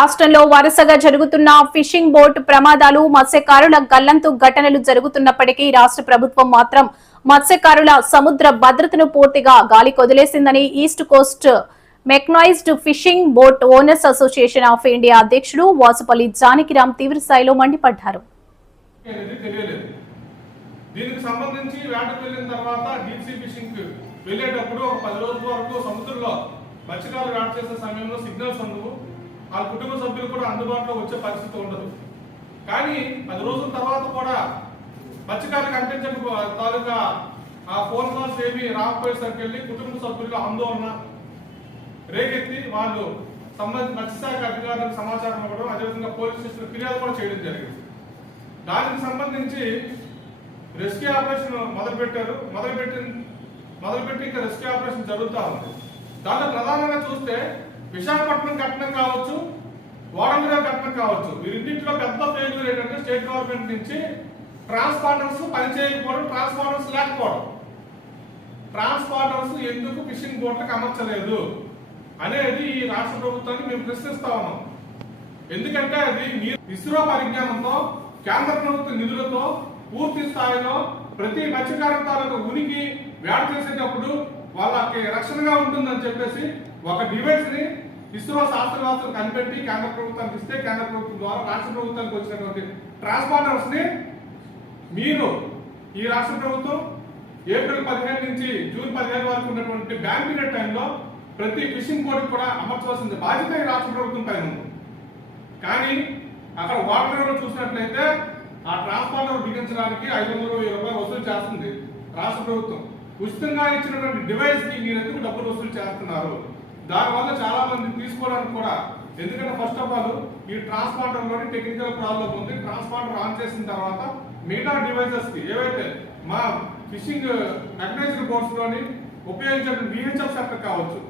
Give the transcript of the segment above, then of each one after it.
రాష్ట్రంలో వరుసగా జరుగుతున్న ఫిషింగ్ బోట్ ప్రమాదాలు మత్స్యకారుల గల్లంతు ఘటనలు జరుగుతున్నప్పటికీ రాష్ట్ర ప్రభుత్వం మాత్రం మత్స్యకారుల సముద్ర భద్రతను పూర్తిగా గాలికొదిలేసిందని east coast mechanised fishing boat owners association of India అధ్యక్షుడు వాసుపల్లి జానకిరామ్ తీవ్ర స్థాయిలో మండిపడ్డారు. దీనికి సంబంధించి వేటకు వెళ్ళిన తర్వాత డీప్ సీ ఫిషింగ్ వెళ్ళేటప్పుడు 10 రోజుల వరకు సముద్రంలో మత్స్యకారులు వేట చేసే సమయంలో సిగ్నల్స్ ఉండవు. ఆ కుటుంబ సభ్యులు కూడా అందుబాటులో వచ్చే పరిస్థితి ఉండదు. కానీ 10 రోజుల తర్వాత కూడా మత్స్యకారులకు కనిపించక తాలూకా ఆ ఫోన్ కాల్స్ ఏమి రాకపోయేసరికి వెళ్ళి కుటుంబ సభ్యులు ఆందోళన రేకెత్తి వాళ్ళు సంబంధించిన మత్స్యశాఖ అధికారులకు సమాచారం ఇవ్వడం, అదేవిధంగా పోలీస్ స్టేషన్ ఫిర్యాదు కూడా చేయడం జరిగింది. దానికి సంబంధించి రెస్క్యూ ఆపరేషన్ మొదలుపెట్టి ఇంకా రెస్క్యూ ఆపరేషన్ జరుగుతూ ఉంది. దాంట్లో ప్రధానంగా చూస్తే విశాఖపట్నం ఘటన కావచ్చు, వరంగల్ ఘటన కావచ్చు, వీరింటిలో పెద్ద ఫెయిల్యూర్ ఏంటంటే స్టేట్ గవర్నమెంట్ నుంచి ట్రాన్స్పాండర్స్ పనిచేయకపోవడం, ట్రాన్స్పాండర్స్ లేకపోవడం. ట్రాన్స్పాండర్స్ ఎందుకు ఫిషింగ్ బోట్లకు అమర్చలేదు అనేది ఈ రాష్ట్ర ప్రభుత్వాన్ని మేము ప్రశ్నిస్తా ఉన్నాం. ఎందుకంటే అది ఇస్రో పరిజ్ఞానంతో, కేంద్ర ప్రభుత్వ నిధులతో పూర్తి స్థాయిలో ప్రతి మత్స్యకారుల తాలూకు ఉనికి వేట చేసేటప్పుడు వాళ్ళకి రక్షణగా ఉంటుందని చెప్పేసి ఒక డివైస్ ని ఇస్రో శాస్త్రవేత్తలు కనిపెట్టి కేంద్ర ప్రభుత్వానికి ఇస్తే, కేంద్ర ప్రభుత్వం ద్వారా రాష్ట్ర ప్రభుత్వానికి వచ్చినటువంటి ట్రాన్స్పాండర్స్ ని మీరు ఈ రాష్ట్ర ప్రభుత్వం ఏప్రిల్ 15 నుంచి జూన్ 15 వరకు ఉన్నటువంటి బ్యాన్ పీరియడ్ టైంలో ప్రతి ఫిషింగ్ బోట్ కూడా అమర్చవలసిన బాధ్యత ఈ రాష్ట్ర ప్రభుత్వం పైన ఉంది. కానీ అక్కడ వాటర్ చూసినట్లయితే ఆ ట్రాన్స్పాండర్ బిగించడానికి 500 రూపాయలు వసూలు చేస్తుంది రాష్ట్ర ప్రభుత్వం. ఉచితంగా ఇచ్చినటువంటి డివైస్ కి మీరు ఎందుకు డబ్బులు వసూలు చేస్తున్నారు? దానివల్ల చాలా మంది తీసుకోవడానికి కూడా, ఎందుకంటే ఫస్ట్ ఆఫ్ ఆల్ ఈ ట్రాన్స్పాండర్ లోని టెక్నికల్ ప్రాబ్లం ఉంది. ట్రాన్స్పాండర్ ఆన్ చేసిన తర్వాత మిగతా డివైసెస్ కి ఏవైతే మా ఫిషింగ్ మెకనైజ్డ్ బోట్స్ లోని ఉపయోగించే VHF సెంటర్ కావచ్చు,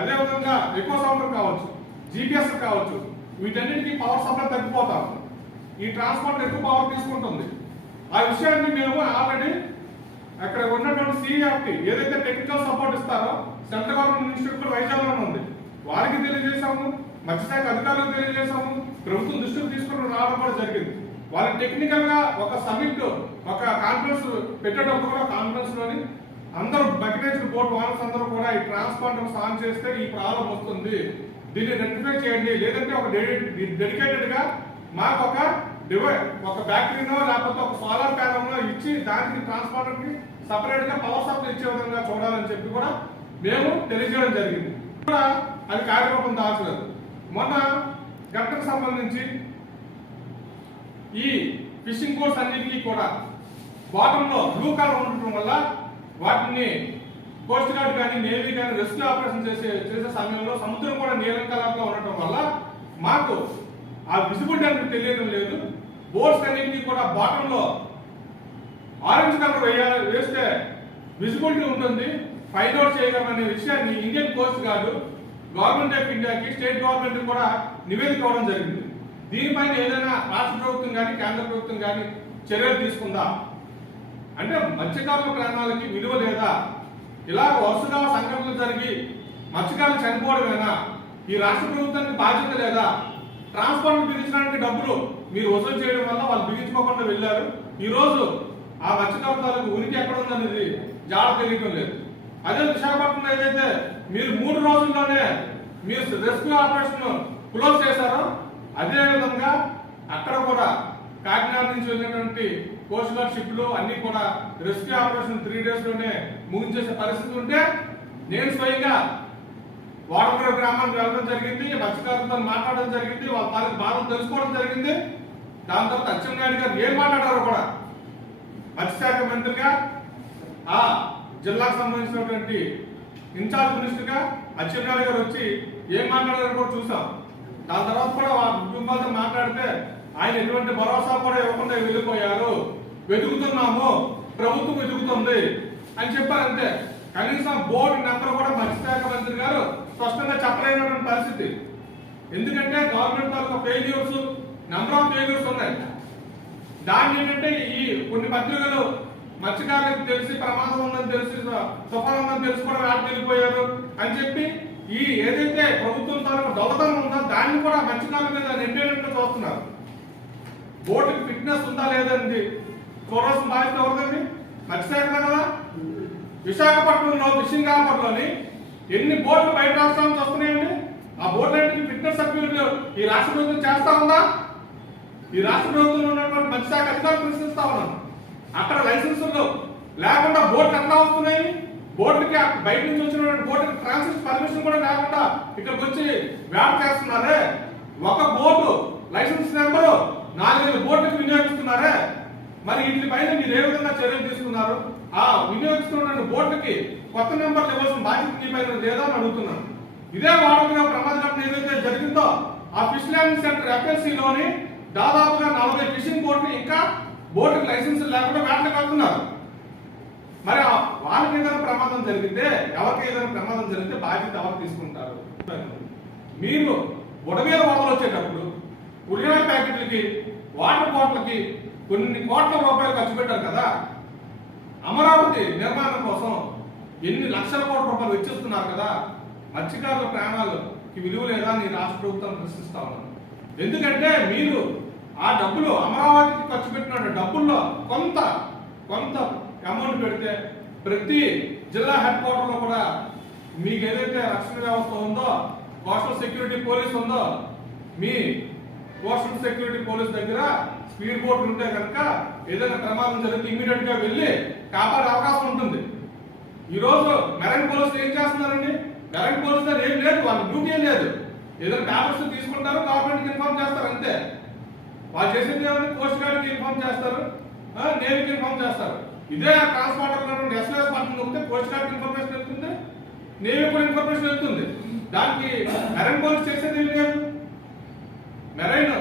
అదేవిధంగా ఎకో సౌండర్ కావచ్చు, GPS కావచ్చు, వీటన్నిటికీ పవర్ సప్లై తగ్గిపోతాం. ఈ ట్రాన్స్పాండర్ ఎక్కువ పవర్ తీసుకుంటుంది. ఆ విషయాన్ని మేము ఆల్రెడీ అక్కడ ఉన్నటువంటి CERT ఏదైతే టెక్నికల్ సపోర్ట్ ఇస్తారో సెంట్రల్ గవర్నమెంట్ ఇన్స్టిట్యూట్ వైజాగ్లోనే ఉంది, వారికి తెలియజేశాము, మత్స్యశాఖ అధికారులకు తెలియజేశాము, ప్రభుత్వం దృష్టికి తీసుకుని రావడం కూడా జరిగింది. వాళ్ళకి టెక్నికల్ గా ఒక సమిట్, ఒక కాన్ఫరెన్స్ పెట్టేటప్పుడు కూడా కాన్ఫరెన్స్ లోని అందరూ మెకనైజ్డ్ బోట్ ఓనర్స్ అందరూ కూడా ఈ ట్రాన్స్పాండర్స్ ఆన్ చేస్తే ఈ ప్రాబ్లం వస్తుంది, దీన్ని రెక్టిఫై చేయండి, లేదంటే ఒక డెడికేటెడ్ గా మాకు ఒక బ్యాటరీనో లేకపోతే ఒక సోలార్ ప్యానల్ ఇచ్చి దానికి ట్రాన్స్పాండర్ కి సపరేట్ గా పవర్ సప్లై ఇచ్చే విధంగా చూడాలని చెప్పి కూడా మేము తెలియజేయడం జరిగింది. కూడా అది కార్యరూపం దాచలేదు. మొన్న ఘటనకు సంబంధించి ఈ ఫిషింగ్ బోట్స్ అన్నిటికీ కూడా బాటమ్ లో బ్లూ కలర్ ఉండటం వల్ల వాటిని కోస్ట్ గార్డ్ కానీ నేవీ కానీ రెస్క్యూ ఆపరేషన్ చేసే సమయంలో సముద్రం కూడా నీలం కలర్ లో ఉండటం వల్ల మాకు ఆ విజిబిలిటీ అనేది తెలియడం లేదు. బోట్స్ అన్నింటినీ కూడా బాటమ్ లో ఆరెంజ్ కలర్ వేస్తే విజిబిలిటీ ఉంటుంది, ఫైండ్ అవుట్ చేయగలమనే విషయాన్ని Indian Coast guard government of ఇండియాకి, స్టేట్ గవర్నమెంట్ కూడా నివేదిక ఇవ్వడం జరిగింది. దీనిపైన ఏదైనా రాష్ట్ర ప్రభుత్వం కానీ కేంద్ర ప్రభుత్వం కానీ చర్యలు తీసుకుందా? అంటే మత్స్యకారుల ప్రాణాలకి విలువ లేదా? ఇలా వరుసగా సంఘటనలు జరిగి మత్స్యకారులు చనిపోవడమేనా? ఈ రాష్ట్ర ప్రభుత్వానికి బాధ్యత లేదా? ట్రాన్స్పాండర్ బిగించడానికి డబ్బులు మీరు వసూలు చేయడం వల్ల వాళ్ళు బిగించుకోకుండా వెళ్ళారు. ఈ రోజు ఆ మత్స్యకారులకు ఉనికి ఎక్కడ ఉందనేది జాడ తెలియటం లేదు. అదే విశాఖపట్నంలో ఏదైతే మీరు 3 రోజుల్లోనే మీరు రెస్క్యూ ఆపరేషన్ క్లోజ్ చేశారో, అదే విధంగా అక్కడ కూడా కాకినాడ నుంచి వెళ్ళినటువంటి కోస్ట్ గార్డ్ షిప్లు అన్ని కూడా రెస్క్యూ ఆపరేషన్ 3 days లోనే ముగించేసే పరిస్థితి ఉంటే, నేను స్వయంగా వాటర్ గ్రామానికి వెళ్ళడం జరిగింది, మత్స్యకారులతో మాట్లాడడం జరిగింది, వాళ్ళ తాలూకు బాధలు తెలుసుకోవడం జరిగింది. దాని తర్వాత అచ్చెన్నాయుడు గారు ఏం మాట్లాడారో కూడా మత్స్యశాఖ మంత్రిగా, ఆ జిల్లాకు సంబంధించినటువంటి ఇన్ఛార్జ్ మినిస్టర్ గా అచ్చెన్నాయుడు గారు వచ్చి ఏం మాట్లాడారో కూడా చూసాం. దాని తర్వాత కూడా వాళ్ళ కుటుంబాలతో మాట్లాడితే ఆయన ఎటువంటి భరోసా కూడా ఇవ్వకుండా వెళ్ళిపోయారు. వెతుకుతున్నాము, ప్రభుత్వం వెతుకుతుంది అని చెప్పారు అంతే. కనీసం బోర్డు నెంబర్ కూడా మత్స్యశాఖ మంత్రి గారు స్పష్టంగా చెప్పలేనటువంటి పరిస్థితి. ఎందుకంటే గవర్నమెంట్ వాళ్ళ ఫెయిల్యూర్స్, నెంబర్ ఆఫ్ ఫెయిల్యూర్స్ ఉన్నాయి. దాన్ని ఏంటంటే ఈ కొన్ని పత్రికలు మత్స్యకారులకు తెలిసి ప్రమాదం ఉందని తెలిసి, తుఫాను ఉందని తెలిసి కూడా వేటకు వెళ్ళిపోయారు అని చెప్పి ఈ ఏదైతే ప్రభుత్వం తాలూకు దొంగతనం ఉందో దాన్ని కూడా మత్స్యకారుల మీద నెట్టేటట్టు చూస్తున్నారు. బోటుకి ఫిట్నెస్ ఉందా లేదండి చూడాల్సిన బాధ్యత ఎవరిదండి? మత్స్యశాఖ కదా. విశాఖపట్నంలో ఫిషింగ్ హార్బర్లోని ఎన్ని బోట్లు బయట రాష్ట్రాల నుంచి వస్తున్నాయండి? ఆ బోట్లన్నింటికి ఫిట్నెస్ సర్టిఫికేట్ ఈ రాష్ట్ర ప్రభుత్వం చేస్తా ఉందా? ఈ రాష్ట్ర ప్రభుత్వంలో ఉన్నటువంటి మత్స్యశాఖ అధికారులు ప్రశ్నిస్తా ఉన్నాను. అక్కడ లైసెన్సులు లేకుండా బోట్లు ఎట్లా వస్తున్నాయి? బోట్లకి బయట నుంచి వచ్చినటువంటి బోట్లకి ట్రాన్సిట్ పర్మిషన్ కూడా లేకుండా ఇక్కడికి వచ్చి వేట చేస్తున్నారే. ఒక బోటు లైసెన్స్ నెంబరు 4 బోట్లకు వినియోగిస్తున్నారే. మరి వీటిపైన మీరు ఏ విధంగా చర్యలు తీసుకున్నారు? ఆ వినియోగిస్తున్న బోట్లకి కొత్త నెంబర్లు ఇవ్వాల్సిన బాధ్యత మీ పైన లేదా అని అడుగుతున్నాను. ఇదే వాడుకగా ప్రమాదం ఏదైతే జరిగిందో ఆ ఫిష్ ల్యాండింగ్ సెంటర్ FLCలోని దాదాపుగా 40 ఫిషింగ్ బోట్లు ఇంకా బోటుకి లైసెన్స్ లేకుండా వేటలకు వెళ్తున్నారు. మరి వాళ్ళకి ఏదైనా ప్రమాదం జరిగితే, ఎవరికి ఏదైనా ప్రమాదం జరిగితే బాధ్యత ఎవరు తీసుకుంటారు? మీరు బుడమేర వరదలు వచ్చేటప్పుడు ఉల్లిపాయ ప్యాకెట్లకి వాటర్ బాటిల్కి కొన్ని కోట్ల రూపాయలు ఖర్చు పెట్టారు కదా. అమరావతి నిర్మాణం కోసం ఎన్ని లక్షల కోట్ల రూపాయలు వెచ్చిస్తున్నారు కదా. మత్స్యకారుల ప్రాణాలకి విలువ లేదా అని రాష్ట్ర ప్రభుత్వం ప్రశ్నిస్తా ఉన్నాను. ఎందుకంటే మీరు ఆ డబ్బులు అమరావతికి ఖర్చు పెట్టిన డబ్బుల్లో కొంత అమౌంట్ పెడితే ప్రతి జిల్లా హెడ్ క్వార్టర్ లో కూడా మీకు ఏదైతే రక్షణ వ్యవస్థ ఉందో, కోస్టల్ సెక్యూరిటీ పోలీస్ ఉందో, మీ కోస్టల్ సెక్యూరిటీ పోలీస్ దగ్గర స్పీడ్ బోట్లు ఉంటే కనుక ఏదైనా ప్రమాదం జరిగితే ఇమీడియట్ గా వెళ్ళి కాపాడే అవకాశం ఉంటుంది. ఈ రోజు మెరైన్ పోలీసులు ఏం చేస్తున్నారండి? మెరైన్ పోలీసు దగ్గర ఏం లేదు, వాళ్ళ డ్యూటీ ఏం లేదు. ఏదైనా పేపర్స్ తీసుకుంటారు, గవర్నమెంట్కి ఇన్ఫార్మ్ చేస్తారు అంతే. వాళ్ళు చేసింది ఏమని కోస్ట్ గార్డ్కి ఇన్ఫార్మ్ చేస్తారు, నేవీకి ఇన్ఫార్మ్ చేస్తారు. ఇదే ట్రాన్స్పోర్టర్ SOS బటన్ నొక్కితే కోస్ట్ గార్డ్కి ఇన్ఫర్మేషన్ వెళ్తుంది, నేవీ కూడా ఇన్ఫర్మేషన్ వెళ్తుంది. దానికి మెరైన్ పోలీస్ చేసేది ఏం లేదు. మెరైన్